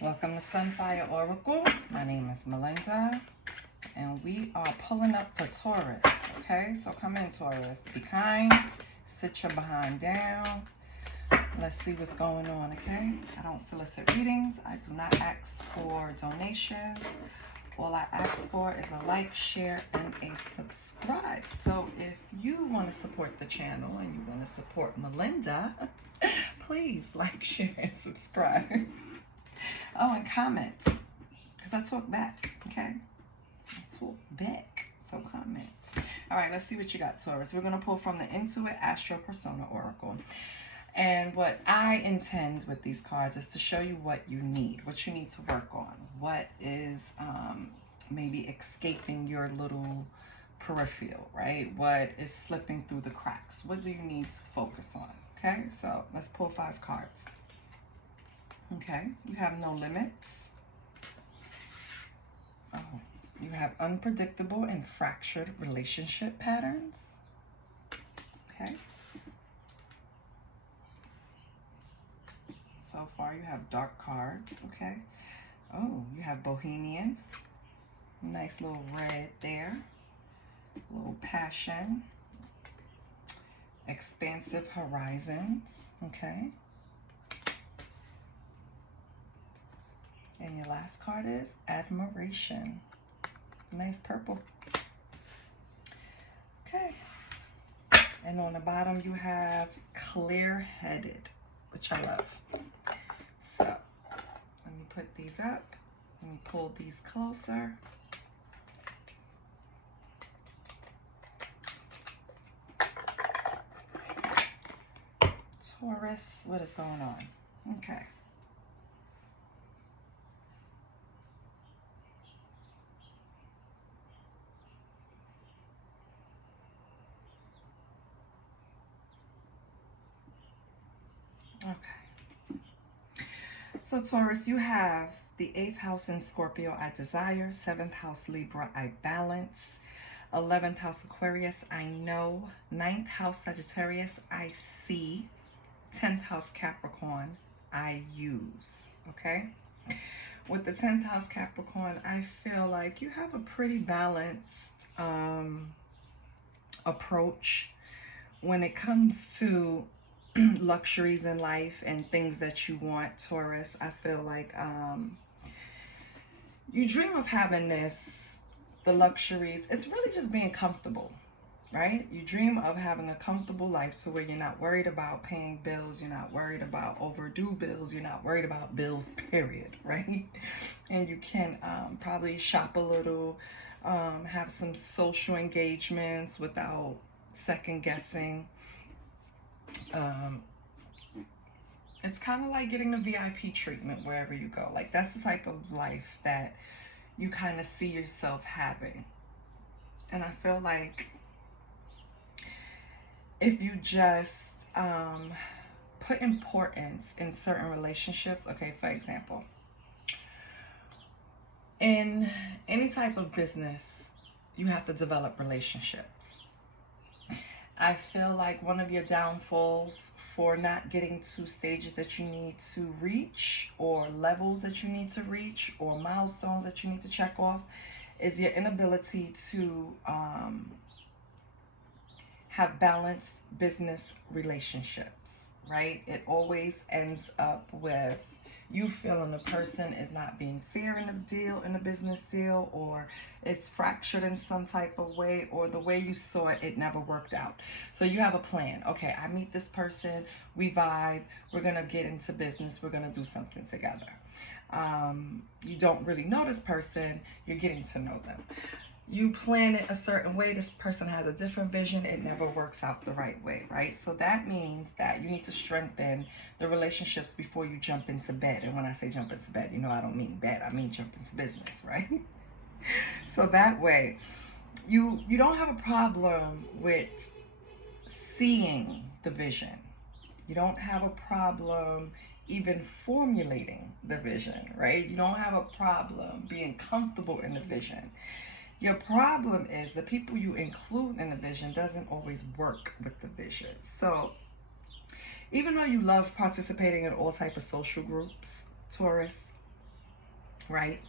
Welcome to Sunfire Oracle. My name is Melinda, and we are pulling up for Taurus. Okay, so come in, Taurus. Be kind. Sit your behind down. Let's see what's going on. Okay, I don't solicit readings. I do not ask for donations. All I ask for is a like, share, and a subscribe. So if you want to support the channel and you want to support Melinda, please like, share, and subscribe. Oh, and comment, because I talk back, okay? I talk back, so comment. All right, let's see what you got, Taurus. We're going to pull from the Intuit Astro Persona Oracle. And what I intend with these cards is to show you what you need to work on, what is maybe escaping your little peripheral, right? What is slipping through the cracks? What do you need to focus on? Okay, so let's pull 5 cards. Okay, you have no limits. Oh, you have unpredictable and fractured relationship patterns. Okay. So far, you have dark cards, okay? Oh, you have Bohemian. Nice little red there. A little passion. Expansive horizons, okay? And your last card is admiration. Nice purple. Okay. And on the bottom, you have clear-headed, which I love. So, let me put these up. Let me pull these closer. Taurus, what is going on? Okay. Okay. So Taurus, you have the 8th house in Scorpio, I desire. 7th house Libra, I balance. 11th house Aquarius, I know. 9th house Sagittarius, I see. 10th house Capricorn, I use. Okay. With the 10th house Capricorn, I feel like you have a pretty balanced approach when it comes to luxuries in life and things that you want, Taurus. I feel like you dream of having the luxuries. It's really just being comfortable, right? You dream of having a comfortable life to where you're not worried about paying bills, you're not worried about overdue bills, you're not worried about bills, period, right? And you can probably shop a little, have some social engagements without second guessing. It's kind of like getting the VIP treatment wherever you go. Like, that's the type of life that you kind of see yourself having. And I feel like if you just put importance in certain relationships, okay, for example, in any type of business, you have to develop relationships. I feel like one of your downfalls for not getting to stages that you need to reach, or levels that you need to reach, or milestones that you need to check off, is your inability to have balanced business relationships, right? It always ends up with you feeling the person is not being fair in a deal, in a business deal, or it's fractured in some type of way, or the way you saw it, it never worked out. So you have a plan. Okay, I meet this person, we vibe, we're going to get into business, we're going to do something together. You don't really know this person, you're getting to know them. You plan it a certain way, this person has a different vision, it never works out the right way, right? So that means that you need to strengthen the relationships before you jump into bed. And when I say jump into bed, you know I don't mean bed, I mean jump into business, right? So that way, you don't have a problem with seeing the vision. You don't have a problem even formulating the vision, right? You don't have a problem being comfortable in the vision. Your problem is the people you include in the vision doesn't always work with the vision. So even though you love participating in all type of social groups, Taurus, right?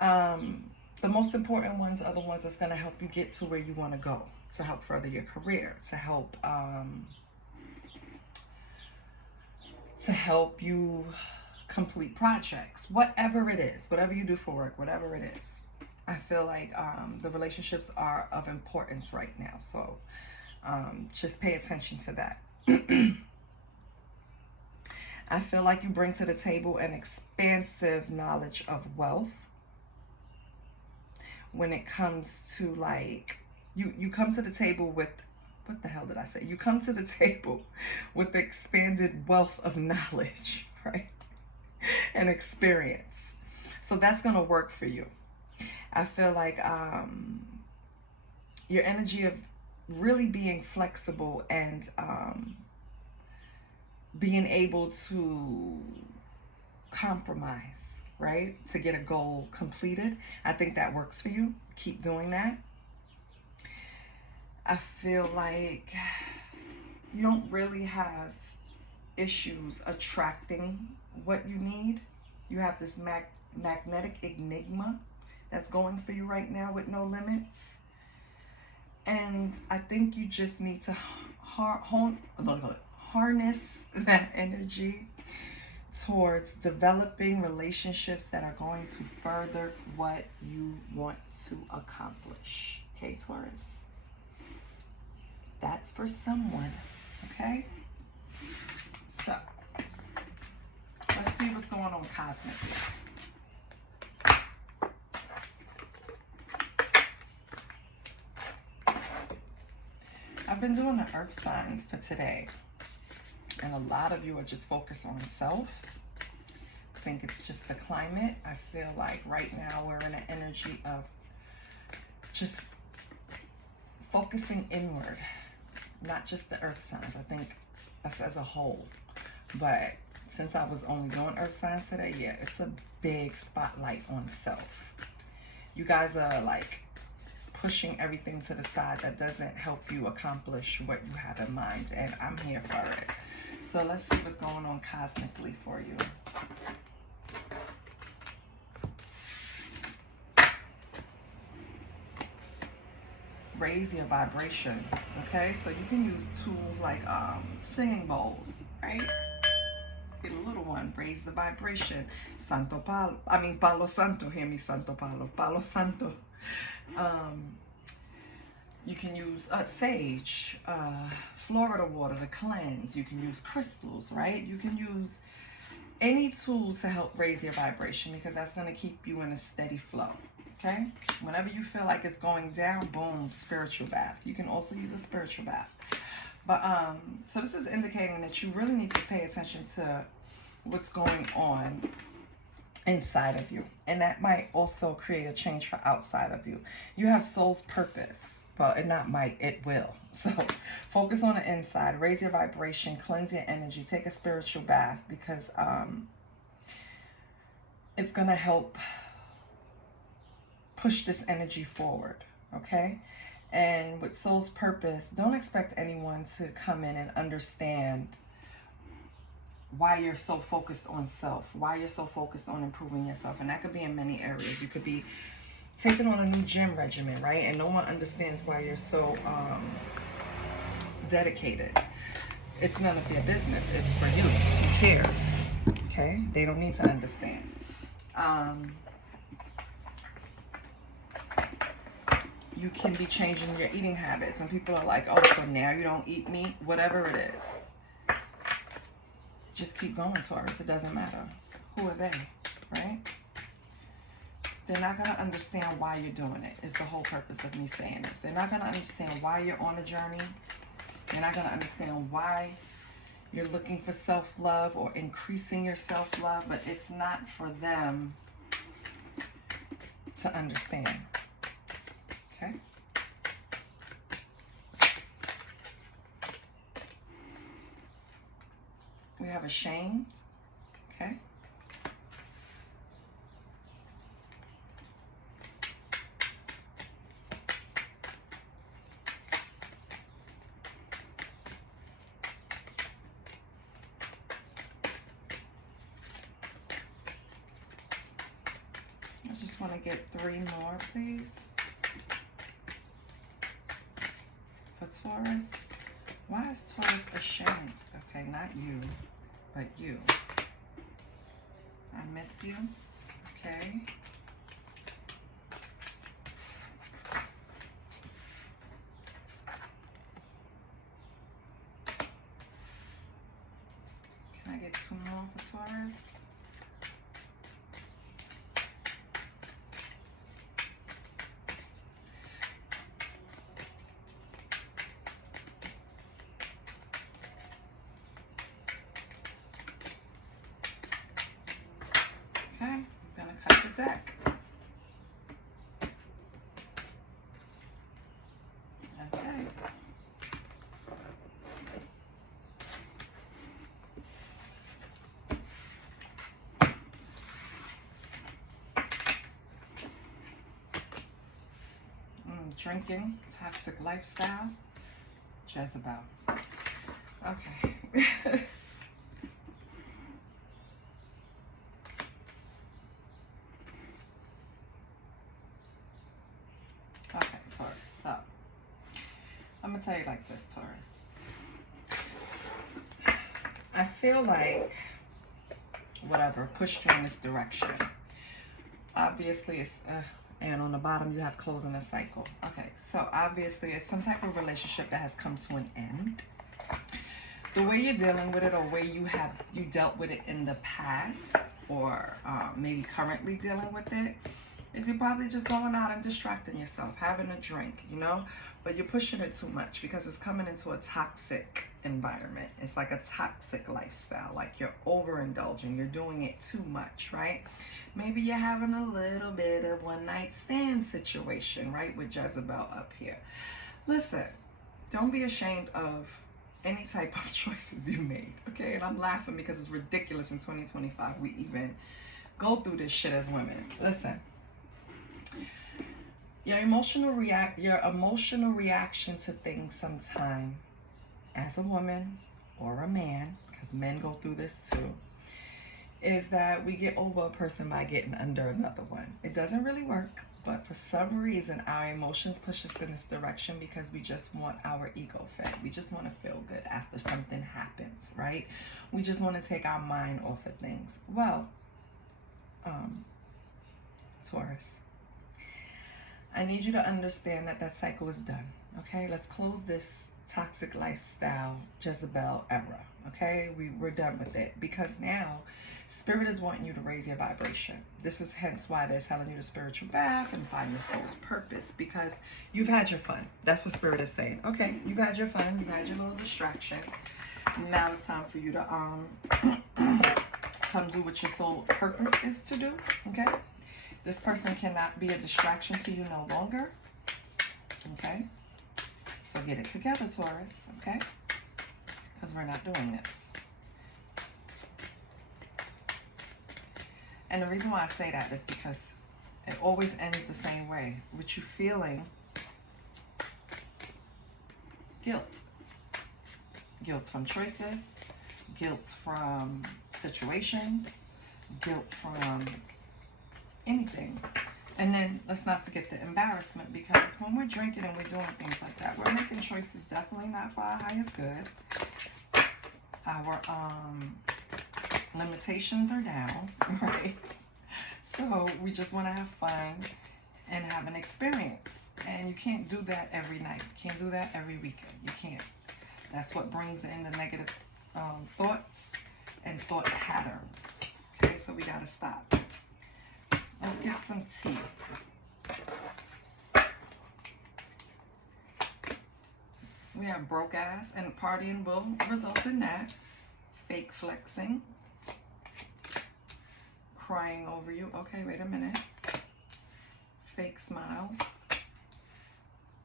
The most important ones are the ones that's going to help you get to where you want to go, to help further your career, to help you complete projects, whatever it is, whatever you do for work, whatever it is. I feel like the relationships are of importance right now, so just pay attention to that. I feel like you bring to the table an expansive knowledge of wealth. When it comes to like, you come to the table with, what the hell did I say? You come to the table with expanded wealth of knowledge, right? And experience. So that's going to work for you. I feel like your energy of really being flexible and being able to compromise, right? To get a goal completed. I think that works for you. Keep doing that. I feel like you don't really have issues attracting what you need. You have this magnetic enigma that's going for you right now with no limits. And I think you just need to harness that energy towards developing relationships that are going to further what you want to accomplish. Okay, Taurus? That's for someone, okay? So, let's see what's going on cosmically. I've been doing the earth signs for today, and a lot of you are just focused on self. I think it's just the climate. I feel like right now we're in an energy of just focusing inward, not just the earth signs. I think us as a whole. But since I was only doing earth signs today, yeah, it's a big spotlight on self. You guys are like pushing everything to the side that doesn't help you accomplish what you have in mind, and I'm here for it. So let's see what's going on cosmically for you. Raise your vibration, okay? So you can use tools like singing bowls, right? Get a little one, raise the vibration. Palo Santo, hear me, Santo Palo, Palo Santo. You can use sage, Florida water to cleanse. You can use crystals, right? You can use any tool to help raise your vibration, because that's going to keep you in a steady flow, okay? Whenever you feel like it's going down, boom, spiritual bath. You can also use a spiritual bath. But so this is indicating that you really need to pay attention to what's going on inside of you, and that might also create a change for outside of you. You have soul's purpose. Well, it not might, it will. So focus on the inside, raise your vibration, cleanse your energy, take a spiritual bath, because it's going to help push this energy forward, okay? And with soul's purpose, don't expect anyone to come in and understand why you're so focused on self, why you're so focused on improving yourself. And that could be in many areas. You could be taking on a new gym regimen, right? And no one understands why you're so dedicated. It's none of their business. It's for you. Who cares? Okay? They don't need to understand. You can be changing your eating habits. And people are like, oh, so now you don't eat meat? Whatever it is. Just keep going, Taurus. It doesn't matter. Who are they, right? They're not going to understand why you're doing it, is the whole purpose of me saying this. They're not going to understand why you're on a journey. They're not going to understand why you're looking for self-love or increasing your self-love, but it's not for them to understand. Okay? We have ashamed. Okay? I just want to get 3 more, please. For Taurus. Why is Taurus ashamed? Okay, not you, but you. I miss you. Okay. Can I get 2 more for Taurus? Okay, I'm gonna cut the deck. Okay. Drinking, toxic lifestyle, Jezebel. Okay. Okay, Taurus. So, I'm going to tell you like this, Taurus. I feel like, whatever, pushed you in this direction. Obviously, it's, and on the bottom you have closing a cycle. Okay, so obviously it's some type of relationship that has come to an end. The way you're dealing with it, or way you dealt with it in the past, or maybe currently dealing with it, is you're probably just going out and distracting yourself, having a drink, you know, but you're pushing it too much because it's coming into a toxic environment. It's like a toxic lifestyle, like you're overindulging, you're doing it too much, right? Maybe you're having a little bit of one night stand situation, right, with Jezebel up here. Listen, don't be ashamed of any type of choices you made, okay? And I'm laughing because it's ridiculous in 2025 we even go through this shit as women. Listen, your emotional reaction to things sometime as a woman or a man, because men go through this too, is that we get over a person by getting under another one. It doesn't really work, but for some reason our emotions push us in this direction because we just want our ego fed. We just want to feel good after something happens, right? We just want to take our mind off of things. Well, Taurus, I need you to understand that that cycle is done, okay? Let's close this toxic lifestyle Jezebel era, okay? We're done with it, because now Spirit is wanting you to raise your vibration. This is hence why they're telling you to spiritual bath and find your soul's purpose, because you've had your fun. That's what Spirit is saying. Okay, you've had your fun, you've had your little distraction. Now it's time for you to come do what your soul purpose is to do, okay? This person cannot be a distraction to you no longer, okay? So get it together, Taurus, okay? Because we're not doing this. And the reason why I say that is because it always ends the same way, with you feeling guilt. Guilt from choices, guilt from situations, guilt from anything. And then let's not forget the embarrassment, because when we're drinking and we're doing things like that, we're making choices definitely not for our highest good. Our limitations are down, right? So we just want to have fun and have an experience. And you can't do that every night. You can't do that every weekend. You can't. That's what brings in the negative thoughts and thought patterns. Okay, so we got to stop. Let's get some tea. We have broke ass, and partying will result in that. Fake flexing. Crying over you. Okay, wait a minute. Fake smiles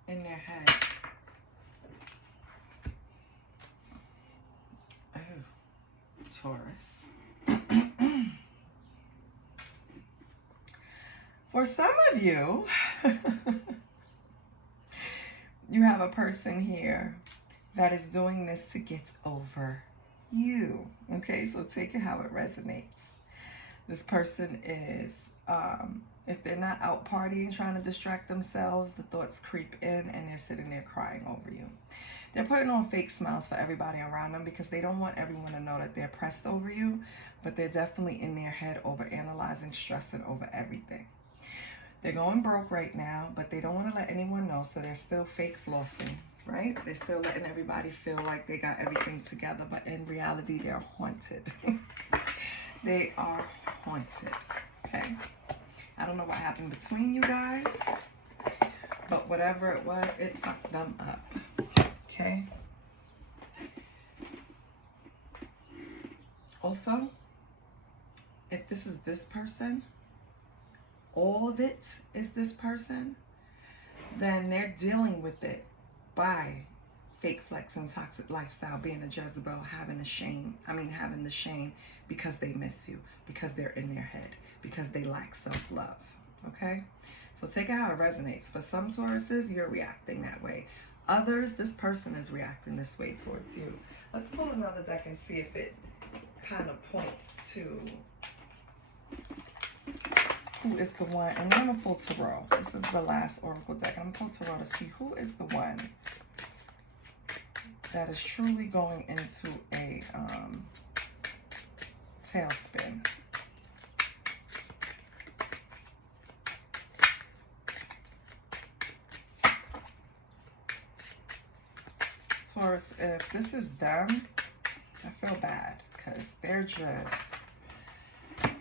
in their head. Oh, Taurus. For some of you, you have a person here that is doing this to get over you. Okay, so take it how it resonates. This person is If they're not out partying, trying to distract themselves, the thoughts creep in and they're sitting there crying over you. They're putting on fake smiles for everybody around them because they don't want everyone to know that they're pressed over you, but they're definitely in their head over analyzing, stressing over everything. They're going broke right now, but they don't want to let anyone know, so they're still fake flossing, right? They're still letting everybody feel like they got everything together, but in reality, they're haunted. They are haunted, okay? I don't know what happened between you guys, but whatever it was, it fucked them up, okay? Also, if this is this person, all of it is this person, then they're dealing with it by fake flex and toxic lifestyle, being a Jezebel, having the shame because they miss you, because they're in their head, because they lack self-love, okay? So take it how it resonates. For some Tauruses, you're reacting that way. Others, this person is reacting this way towards you. Let's pull another deck and see if it kind of points to who is the one. And I'm going to pull Tarot. This is the last Oracle deck. I'm going to pull Tarot to see who is the one that is truly going into a tailspin. Taurus, if this is them, I feel bad because they're just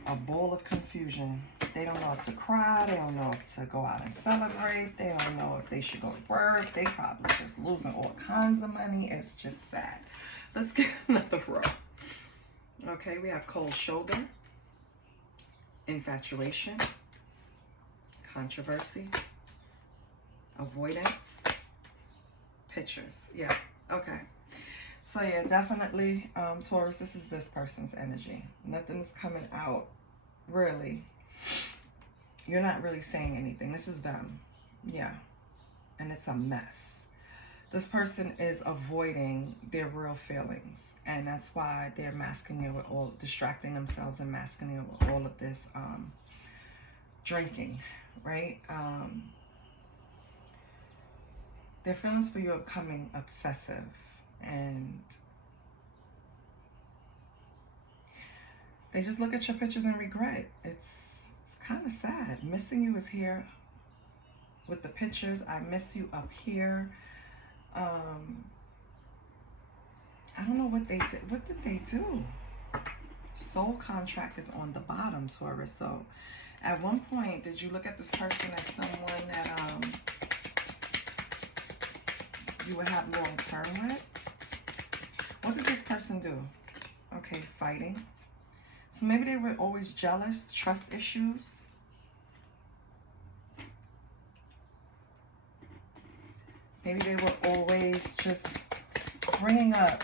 a ball of confusion. They don't know if to cry. They don't know if to go out and celebrate. They don't know if they should go to work. They probably just losing all kinds of money. It's just sad. Let's get another row. Okay, we have cold shoulder, infatuation, controversy, avoidance, pictures. Yeah, okay. So yeah, definitely, Taurus, this is this person's energy. Nothing is coming out, really. You're not really saying anything. This is them. Yeah. And it's a mess. This person is avoiding their real feelings. And that's why they're masking it with all, distracting themselves and masking it with all of this drinking, right? Their feelings for you are becoming obsessive. And they just look at your pictures and regret. It's kind of sad. Missing you is here with the pictures. I miss you up here. I don't know what they did. What did they do? Soul contract is on the bottom, Taurus. So at one point, did you look at this person as someone that you would have long term with? What did this person do? Okay, fighting. So maybe they were always jealous, trust issues. Maybe they were always just bringing up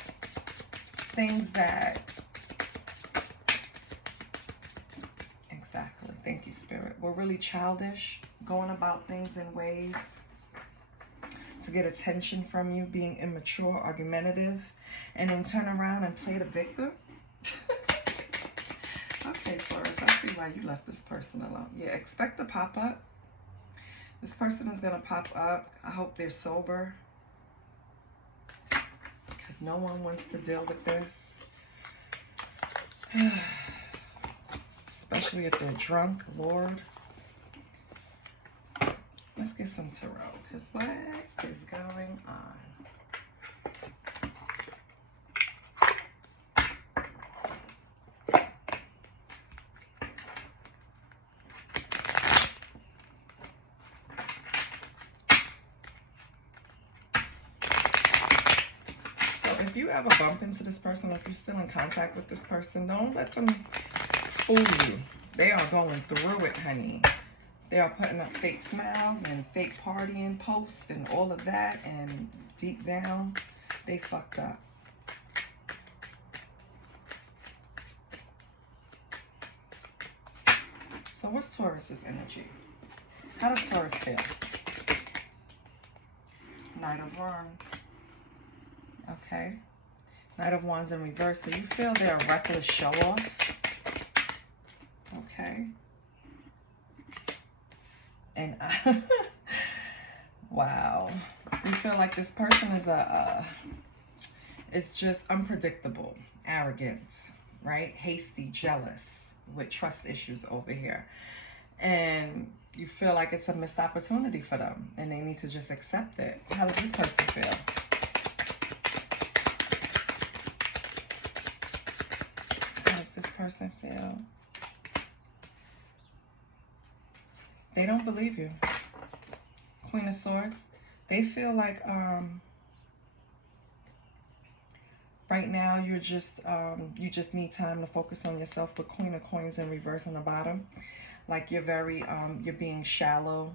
things that... Exactly. Thank you, Spirit. We're really childish, going about things in ways to get attention from you, being immature, argumentative, and then turn around and play the victim. Okay, Taurus, I see why you left this person alone. Yeah, expect to pop up. This person is going to pop up. I hope they're sober, because no one wants to deal with this. Especially if they're drunk, Lord. Let's get some tarot, because what is going on? If you ever bump into this person, or if you're still in contact with this person, don't let them fool you. They are going through it, honey. They are putting up fake smiles and fake partying posts and all of that, and deep down, they fucked up. So what's Taurus's energy? How does Taurus feel? Knight of Wands. Okay. Knight of Wands in reverse. So you feel they're a reckless show-off. Okay. And wow, you feel like this person is it's just unpredictable, arrogant, right? Hasty, jealous, with trust issues over here. And you feel like it's a missed opportunity for them and they need to just accept it. How does this person feel? How does this person feel? They don't believe you. Queen of Swords. They feel like right now you're just you just need time to focus on yourself. With Queen of Coins in reverse on the bottom. Like you're very you're being shallow.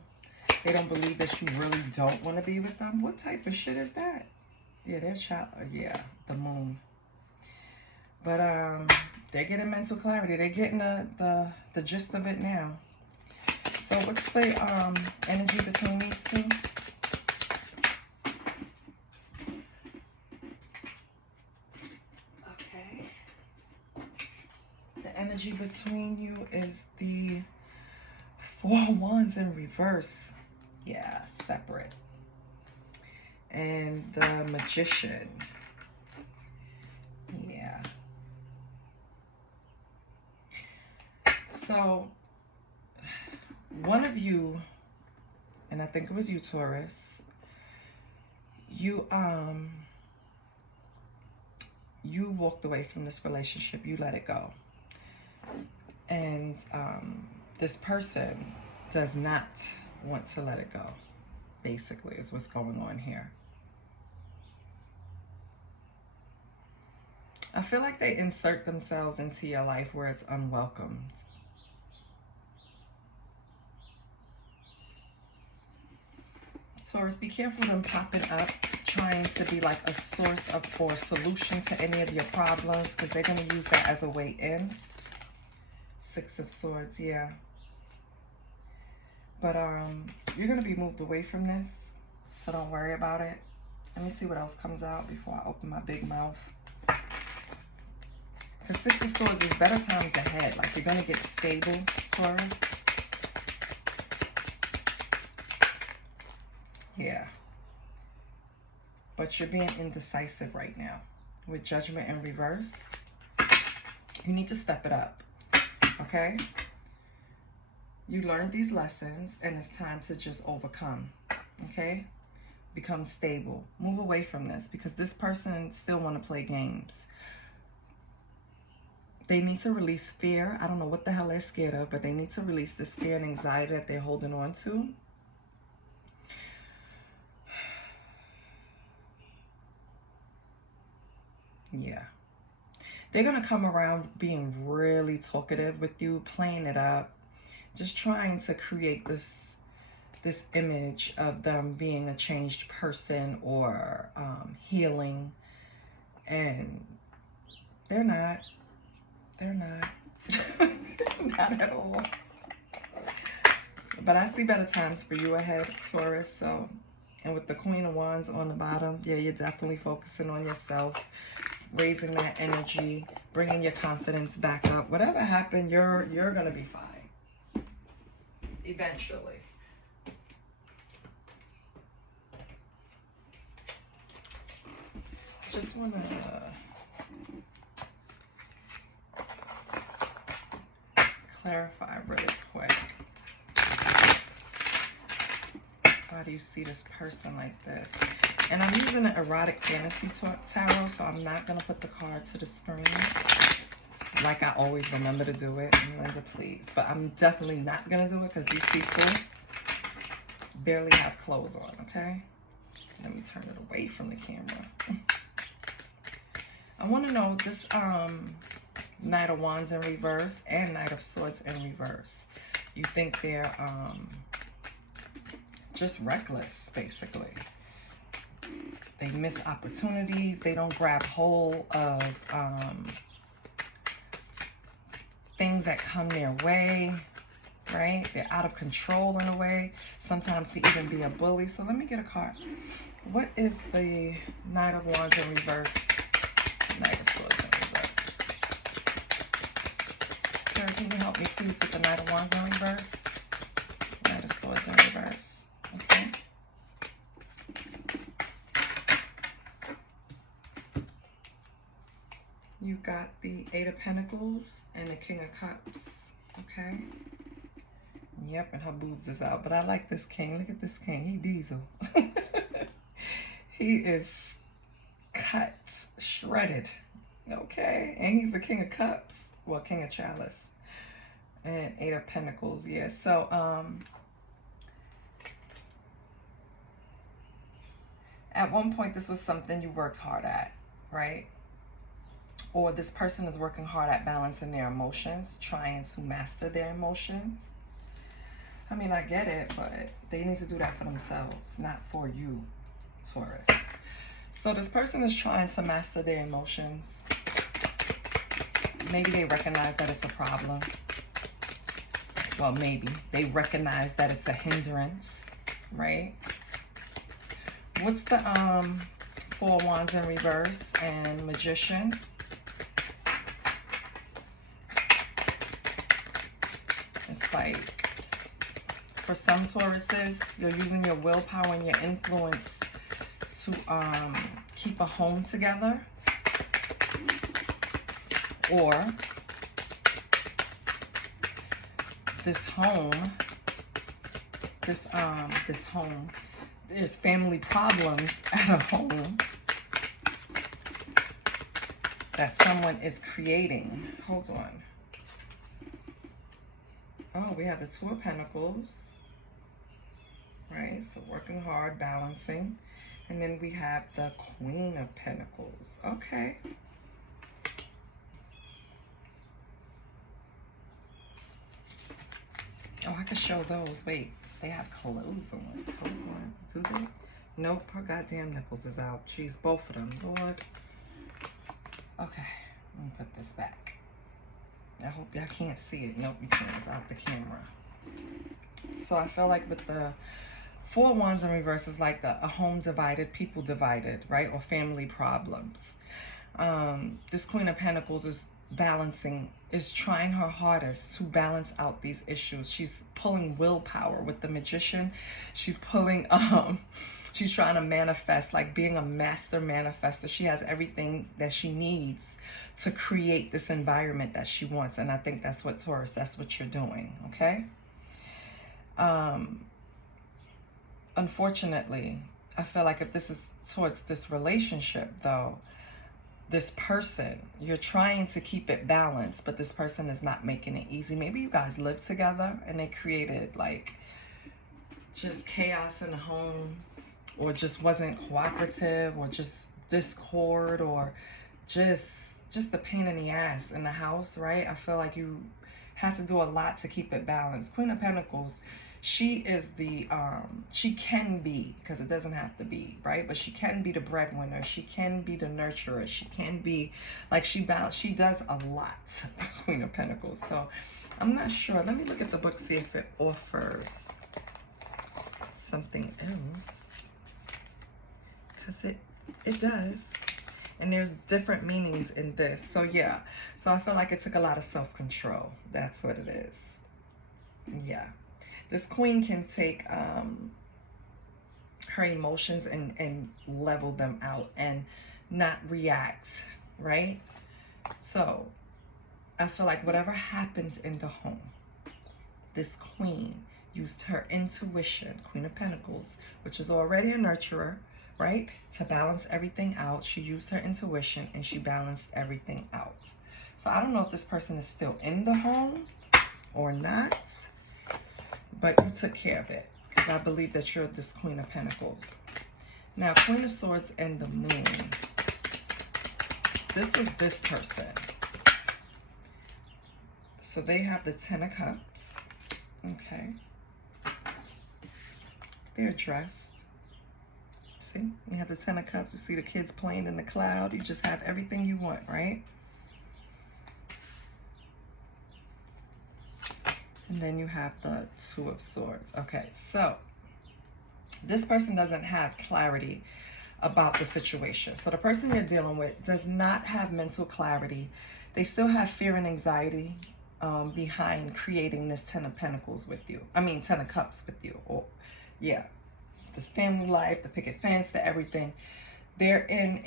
They don't believe that you really don't want to be with them. What type of shit is that? Yeah, they're shallow. Yeah, the moon. But they're getting mental clarity. They're getting the gist of it now. So what's the energy between these two? Okay. The energy between you is the Four of Wands in reverse. Yeah, separate. And the Magician. Yeah. So one of you, and I think it was you, Taurus, you walked away from this relationship. You let it go. And this person does not want to let it go, basically, is what's going on here. I feel like they insert themselves into your life where it's unwelcomed. Taurus, be careful of them popping up, trying to be like a source of or solution to any of your problems, because they're going to use that as a way in. Six of Swords, yeah. But you're going to be moved away from this, so don't worry about it. Let me see what else comes out before I open my big mouth. Because Six of Swords is better times ahead. Like, you're going to get stable, Taurus. Yeah. But you're being indecisive right now. With Judgment in reverse, you need to step it up. Okay? You learned these lessons, and it's time to just overcome. Okay? Become stable. Move away from this, because this person still want to play games. They need to release fear. I don't know what the hell they're scared of, but they need to release this fear and anxiety that they're holding on to. Yeah. They're going to come around being really talkative with you, playing it up, just trying to create this image of them being a changed person or healing. And they're not. They're not. Not at all. But I see better times for you ahead, Taurus. So, and with the Queen of Wands on the bottom, yeah, you're definitely focusing on yourself, raising that energy, bringing your confidence back up. Whatever happened, you're gonna be fine. Eventually. I just wanna clarify really quick. Why do you see this person like this? And I'm using an erotic fantasy tarot, so I'm not going to put the card to the screen like I always remember to do it. Linda, please. But I'm definitely not going to do it because these people barely have clothes on, okay? Let me turn it away from the camera. I want to know this Knight of Wands in reverse and Knight of Swords in reverse. You think they're just reckless, basically. They miss opportunities. They don't grab hold of things that come their way, right? They're out of control in a way. Sometimes can even be a bully. So let me get a card. What is the Knight of Wands in reverse? Knight of Swords in reverse. Spirit, can you help me please with the Knight of Wands in reverse? Knight of Swords in Eight of Pentacles and the King of Cups. Okay. Yep, and her boobs is out. But I like this king. Look at this king. He diesel. He is cut, shredded. Okay. And he's the King of Cups. Well, King of Chalice. And Eight of Pentacles. Yeah. So, at one point, this was something you worked hard at, right? Or this person is working hard at balancing their emotions, trying to master their emotions. I mean, I get it, but they need to do that for themselves, not for you, Taurus. So this person is trying to master their emotions. Maybe they recognize that it's a problem. Well, maybe they recognize that it's a hindrance, right? What's the Four of Wands in reverse and Magician? It's like, for some Tauruses, you're using your willpower and your influence to keep a home together. Or this home, there's family problems at a home that someone is creating. Hold on. Oh, we have the Two of Pentacles, right? So working hard, balancing. And then we have the Queen of Pentacles. Okay. Oh, I could show those. Wait, they have clothes on. Clothes on. Do they? Nope, her goddamn nipples is out. Jeez, both of them. Lord. Okay, let me put this back. I hope y'all can't see it. Nope, you can't. It's out the camera. So I feel like with the Four of Wands in reverse is like a home divided, people divided, right? Or family problems. This Queen of Pentacles is balancing, is trying her hardest to balance out these issues. She's pulling willpower with the Magician. She's pulling, she's trying to manifest, like being a master manifester. She has everything that she needs to create this environment that she wants. And I think that's what, Taurus, that's what you're doing, okay? Unfortunately, I feel like if this is towards this relationship, though, this person, you're trying to keep it balanced, but this person is not making it easy. Maybe you guys live together and they created like just chaos in the home, or just wasn't cooperative, or just discord, or just the pain in the ass in the house, right? I feel like you had to do a lot to keep it balanced. Queen of Pentacles, she is the, she can be, because it doesn't have to be, right? But she can be the breadwinner. She can be the nurturer. She can be, like, she does a lot, Queen of Pentacles. So I'm not sure. Let me look at the book, see if it offers something else. Because it does. And there's different meanings in this. So yeah. So I feel like it took a lot of self-control. That's what it is. Yeah. This queen can take her emotions and level them out and not react, right? So I feel like whatever happened in the home, this queen used her intuition, Queen of Pentacles, which is already a nurturer, right? To balance everything out. She used her intuition and she balanced everything out. So I don't know if this person is still in the home or not, but you took care of it, because I believe that you're this Queen of Pentacles. Now, Queen of Swords and the Moon. This was this person. So they have the Ten of Cups. Okay. They're dressed. See? You have the Ten of Cups. You see the kids playing in the cloud. You just have everything you want, right? And then you have the Two of Swords. Okay, so this person doesn't have clarity about the situation. So the person you're dealing with does not have mental clarity. They still have fear and anxiety behind creating this Ten of Pentacles with you. I mean, Ten of Cups with you. Or, yeah, this family life, the picket fence, the everything. They're in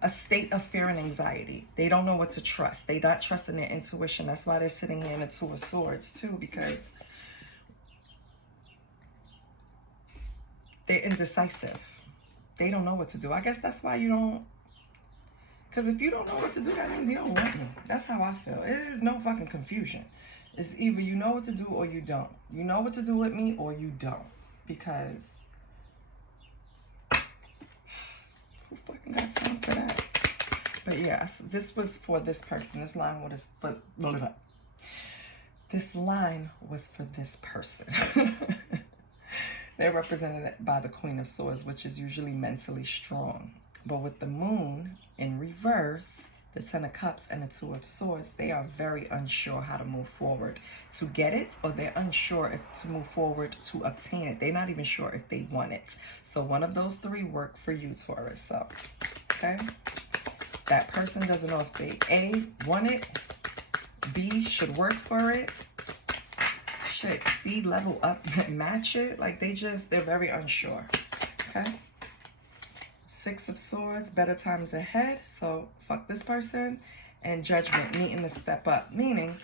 a a state of fear and anxiety. They don't know what to trust. They're not trusting their intuition. That's why they're sitting here in the Two of Swords too, because they're indecisive. They don't know what to do. I guess that's why you don't, because if you don't know what to do, that means you don't want me. That's how I feel. It is no fucking confusion. It's either you know what to do or you don't. You know what to do with me or you don't. Because who fucking got time for that? But yeah, this was for this person. This line was for, this line was for this person. They're represented by the Queen of Swords, which is usually mentally strong. But with the Moon in reverse, the Ten of Cups and the Two of Swords, they are very unsure how to move forward to get it, or they're unsure if to move forward to obtain it. They're not even sure if they want it. So one of those three work for you, Taurus. So, okay? That person doesn't know if they A, want it, B, should work for it, shit, C, level up, match it. Like they're very unsure, okay? Six of Swords, better times ahead. So fuck this person. And Judgment, needing to step up. Meaning,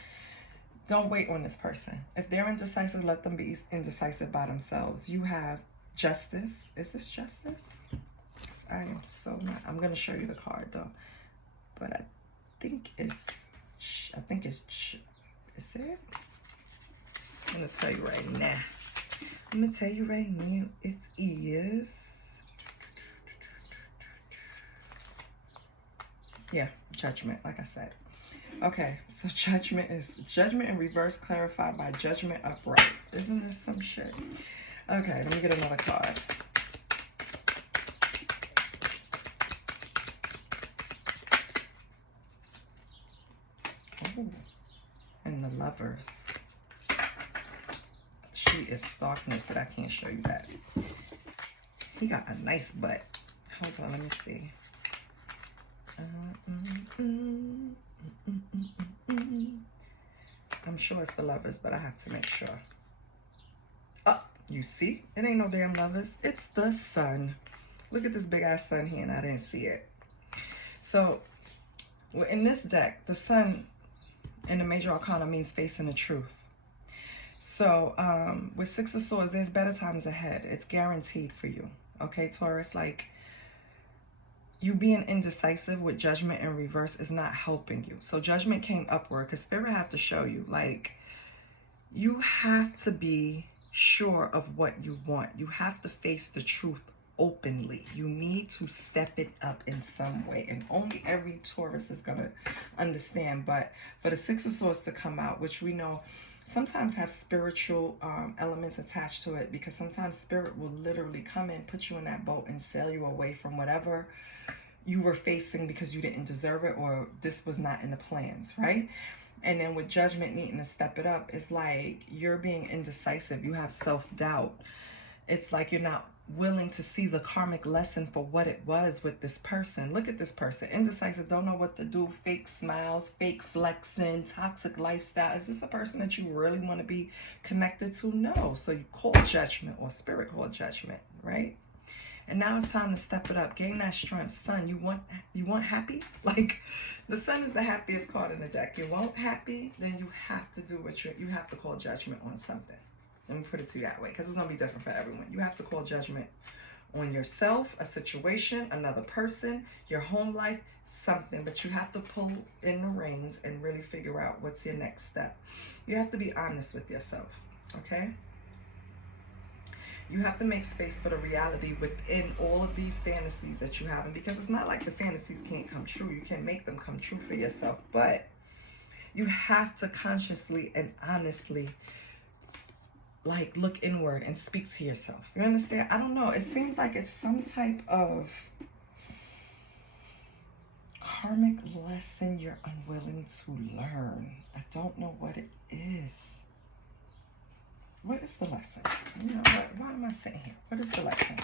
don't wait on this person. If they're indecisive, let them be indecisive by themselves. You have Justice. Is this Justice? I am so mad. I'm going to show you the card though. But I think it's, is it? I'm going to tell you right now. I'm going to tell you right now. It is. Yeah, Judgment, like I said. Okay, so Judgment is Judgment in reverse clarified by Judgment upright. Isn't this some shit? Okay, let me get another card. Oh, and the Lovers. She is stark naked. I can't show you that. He got a nice butt. Hold on, let me see. I'm sure it's the Lovers, but I have to make sure. Oh, you see? It ain't no damn Lovers. It's the Sun. Look at this big ass sun here, and I didn't see it. So, in this deck, the Sun in the Major Arcana means facing the truth. So, with Six of Swords, there's better times ahead. It's guaranteed for you. Okay, Taurus? Like, you being indecisive with Judgment in reverse is not helping you. So Judgment came upward because Spirit have to show you, like, you have to be sure of what you want. You have to face the truth openly. You need to step it up in some way. And only every Taurus is going to understand. But for the Six of Swords to come out, which we know sometimes have spiritual elements attached to it, because sometimes Spirit will literally come in, put you in that boat and sail you away from whatever you were facing because you didn't deserve it or this was not in the plans, right? And then with Judgment needing to step it up, it's like you're being indecisive. You have self-doubt. It's like you're not willing to see the karmic lesson for what it was with this person. Look at this person. Indecisive, don't know what to do, fake smiles, fake flexing, toxic lifestyle. Is this a person that you really want to be connected to? No. So you call Judgment, or Spirit called Judgment, right? And now it's time to step it up. Gain that strength. Sun, you want happy? Like, the Sun is the happiest card in the deck. You want happy? Then you have to do what you have to call Judgment on something. Let me put it to you that way, because it's going to be different for everyone. You have to call Judgment on yourself, a situation, another person, your home life, something. But you have to pull in the reins and really figure out what's your next step. You have to be honest with yourself, okay? You have to make space for the reality within all of these fantasies that you have. And because it's not like the fantasies can't come true. You can make them come true for yourself. But you have to consciously and honestly, like, look inward and speak to yourself. You understand? I don't know. It seems like it's some type of karmic lesson you're unwilling to learn. I don't know what it is. What is the lesson? You know what? Why am I sitting here? What is the lesson?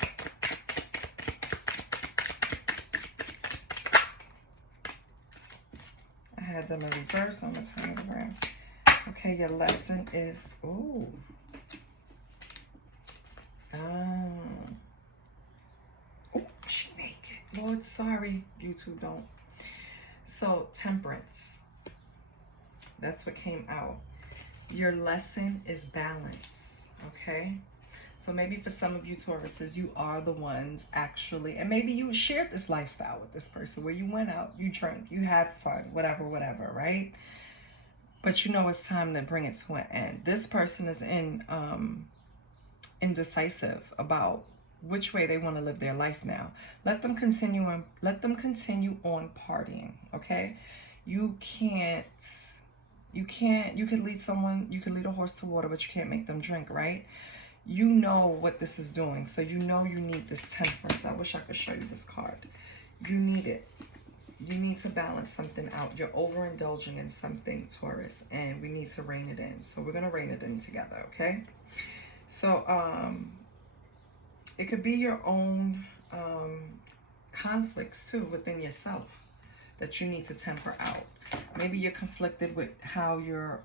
I had them in reverse. I'm going to turn it around. Okay, your lesson is... Ooh. Oh, she naked. Lord, sorry, YouTube don't. So, temperance. That's what came out. Your lesson is balance, okay? So maybe for some of you Tauruses, you are the ones actually, and maybe you shared this lifestyle with this person where you went out, you drank, you had fun, whatever, whatever, right? But you know it's time to bring it to an end. This person is indecisive about which way they want to live their life now. Let them continue on partying, okay? You could lead someone, you could lead a horse to water, but you can't make them drink, right? You know what this is doing, so you know you need this temperance. I wish I could show you this card. You need it. You need to balance something out. You're overindulging in something, Taurus, and we need to rein it in. So we're going to rein it in together, okay? So it could be your own conflicts, too, within yourself that you need to temper out. Maybe you're conflicted with how you're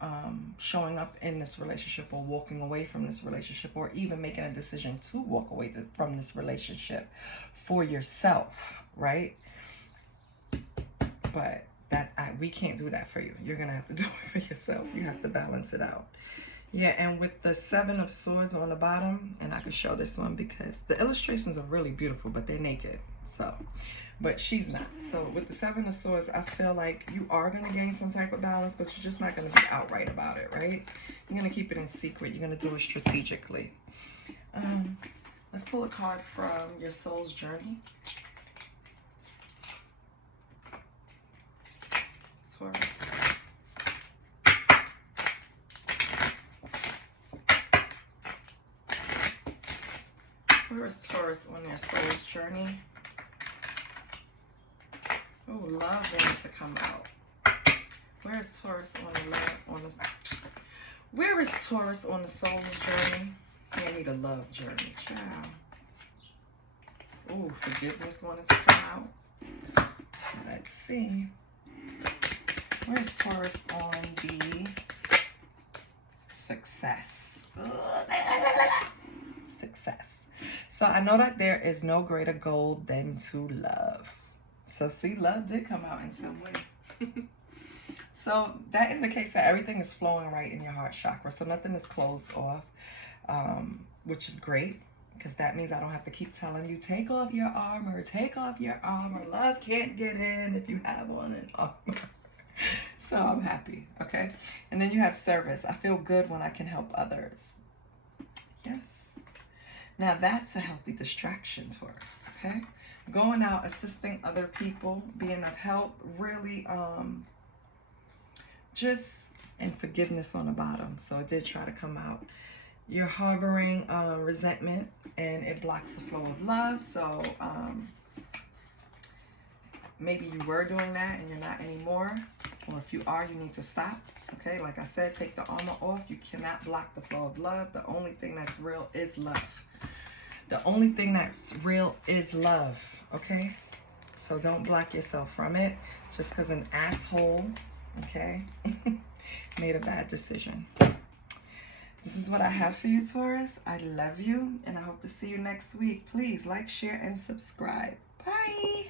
showing up in this relationship, or walking away from this relationship, or even making a decision to walk away from this relationship for yourself, right? But we can't do that for you. You're going to have to do it for yourself. You have to balance it out. Yeah, and with the 7 of Swords on the bottom, and I could show this one because the illustrations are really beautiful, but they're naked. So, but she's not. So with the 7 of Swords, I feel like you are going to gain some type of balance, but you're just not going to be outright about it, right? You're going to keep it in secret. You're going to do it strategically. Let's pull a card from your soul's journey. Taurus. Where is Taurus on their soul's journey? Oh, love needs to come out. Where is Taurus Where is Taurus on the soul's journey? They need a love journey, child. Oh, forgiveness wanted to come out. Let's see. Where's Taurus on the success? Success. So I know that there is no greater goal than to love. So see, love did come out in some way. So that indicates that everything is flowing right in your heart chakra. So nothing is closed off, which is great, because that means I don't have to keep telling you, take off your armor, take off your armor. Love can't get in if you have on an armor. So I'm happy, okay? And then you have service. I feel good when I can help others. Yes. Now that's a healthy distraction, Taurus, okay? Going out, assisting other people, being of help, really and forgiveness on the bottom. So it did try to come out. You're harboring resentment, and it blocks the flow of love. So maybe you were doing that and you're not anymore. Or if you are, you need to stop. Okay, like I said, take the armor off. You cannot block the flow of love. The only thing that's real is love. The only thing that's real is love. Okay? So don't block yourself from it just because an asshole, okay, made a bad decision. This is what I have for you, Taurus. I love you, and I hope to see you next week. Please like, share, and subscribe. Bye.